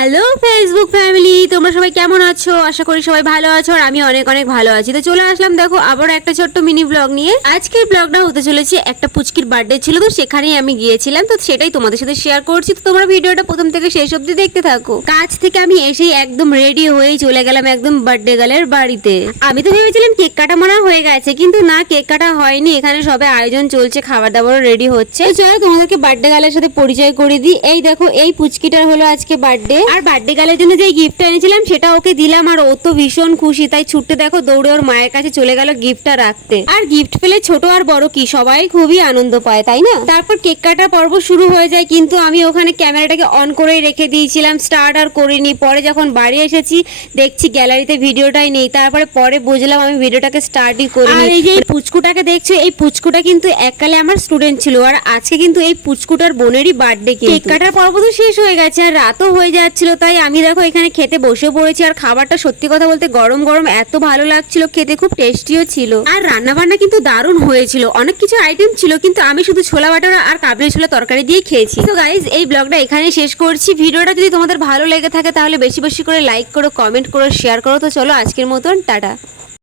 Hello Facebook family, তোমরা সবাই কেমন আছো? আশা করি সবাই ভালো আছো আর আমি অনেক অনেক ভালো আছি। তো চলে আসলাম দেখো আবার একটা ছোট্ট মিনি ব্লগ নিয়ে। আজকের ব্লগটা হতে চলেছে একটা পুচকির বার্থডে ছিল, তো সেখানেই আমি গিয়েছিলাম, তো সেটাই তোমাদের সাথে শেয়ার করছি। তো তোমরা ভিডিওটা প্রথম থেকে শেষ অবধি দেখতে থাকো। কাজ থেকে আমি এসেই একদম রেডি হয়েই চলে গেলাম একদম বার্থডে গার্লের বাড়িতে। আমি তো ভেবেছিলাম কেক কাটা মারা হয়ে গেছে, কিন্তু না, কেক কাটা হয়নি। এখানে সবে আয়োজন চলছে, খাবার দাবারও রেডি হচ্ছে। তো চলো তোমাদেরকে বার্থডে গার্লের সাথে পরিচয় করে দিই। এই দেখো, এই পুচকিটার হলো আজকে বার্থডে, আর বার্থডে গার্লের জন্য যে গিফট এনেছিলাম সেটা ওকে দিলাম, আর ও তো ভীষণ খুশি, তাই ছুটতে দেখো দৌড়ে ওর মায়ের কাছে চলে গেল গিফটটা রাখতে। আর গিফট পেলে ছোট আর বড় কি সবাই খুবই আনন্দ পায়, তাই না? তারপর কেক কাটার পর্ব শুরু হয়ে যায়, কিন্তু আমি ওখানে ক্যামেরাটাকে অন করেই রেখে দিয়েছিলাম, স্টার্ট আর করিনি। পরে যখন বাড়ি এসেছি দেখছি গ্যালারিতে ভিডিওটাই নেই, তারপরে পরে বুঝলাম আমি ভিডিওটাকে স্টার্টই করি। আর এই যে এই পুচকুটাকে দেখছো, এই পুচকুটা কিন্তু এককালে আমার স্টুডেন্ট ছিল, আর আজকে কিন্তু এই পুচকুটার বোনেরই বার্থডে। কেক কাটার পর্ব তো শেষ হয়ে গেছে আর রাতও হয়ে যাচ্ছিল, তাই আমি দেখো এখানে খেতে বসে পড়েছি। আর খাবারটা সত্যি কথা বলতে গরম গরম এত ভালো লাগছিল খেতে, খুব টেস্টিও ছিল। আর রান্না বান্না কিন্তু দারুণ হয়েছিল, অনেক কিছু আইটেম ছিল, কিন্তু আমি শুধু ছোলা বাটারা আর কাবলি ছোলা তরকারি দিয়ে খেয়েছি। তো গাইজ, এই ব্লগটা এখানে শেষ করছি। ভিডিওটা যদি তোমাদের ভালো লেগে থাকে তাহলে বেশি বেশি করে লাইক করো, কমেন্ট করো, শেয়ার করো। তো চলো আজকের মতন টাটা।